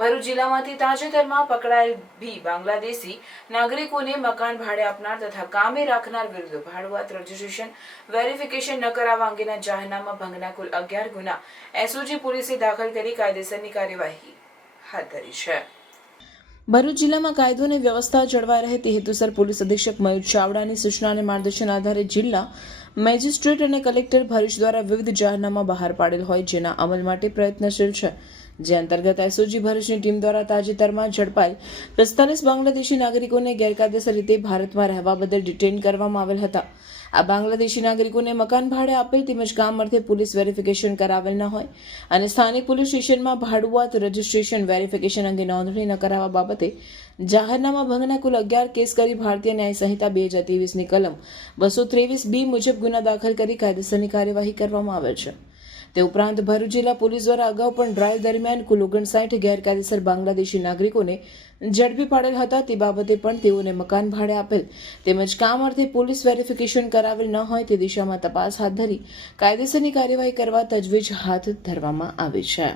ભરૂચ જિલ્લામાંથી તાજેતરમાં પકડાયેલ બાંગ્લાદેશી નાગરિકોને મકાન ભાડે આપનાર તથા કામે રાખનાર વિરુદ્ધ ભાડુઆત રજીસ્ટ્રેશન વેરિફિકેશન ન કરાવવા અંગેના જાહેરનામા ભંગના કુલ 11 ગુના એસઓજી પોલીસે દાખલ કરી કાયદેસરની કાર્યવાહી હાથ ધરી છે. ભરૂચ જિલ્લામાં કાયદો અને વ્યવસ્થા જળવાઈ રહે તે હેતુસર પોલીસ અધિક્ષક મયુર ચાવડાની સૂચના અને માર્ગદર્શન આધારે જિલ્લા મેજિસ્ટ્રેટ અને કલેક્ટર ભરૂચ દ્વારા વિવિધ જાહેરનામા બહાર પાડેલ હોય જેના અમલ માટે પ્રયત્નશીલ છે. જે અંતર્ગત એસઓજી ભરૂચની ટીમ દ્વારા તાજેતરમાં ઝડપાયેલ 45 બાંગ્લાદેશી નાગરિકોને ગેરકાયદેસર રીતે ભારતમાં રહેવા બદલ ડિટેઇન કરવામાં આવેલ હતા. આ બાંગ્લાદેશી નાગરિકોને મકાન ભાડે આપેલ તેમજ કામ અર્થે પોલીસ વેરિફિકેશન કરાવેલ ન હોય અને સ્થાનિક પોલીસ સ્ટેશનમાં ભાડુઆત રજીસ્ટ્રેશન વેરિફિકેશન અંગે નોંધણી ન કરાવવા બાબતે જાહેરનામા ભંગના કુલ 11 કેસ કરી ભારતીય ન્યાય સંહિતા 2023ની કલમ 223B મુજબ ગુના દાખલ કરી કાયદેસરની કાર્યવાહી કરવામાં આવેલ છે. તે ઉપરાંત ભરૂચ જિલ્લા પોલીસ દ્વારા અગાઉ પણ ડ્રાઈવ દરમિયાન કુલ 59 ગેરકાયદેસર બાંગ્લાદેશી નાગરિકોને ઝડપી પાડેલ હતા. તે બાબતે પણ તેઓને મકાન ભાડે આપેલ તેમજ કામ અર્થે પોલીસ વેરિફિકેશન કરાવેલ ન હોય તે દિશામાં તપાસ હાથ ધરી કાયદેસરની કાર્યવાહી કરવા તજવીજ હાથ ધરવામાં આવી છે.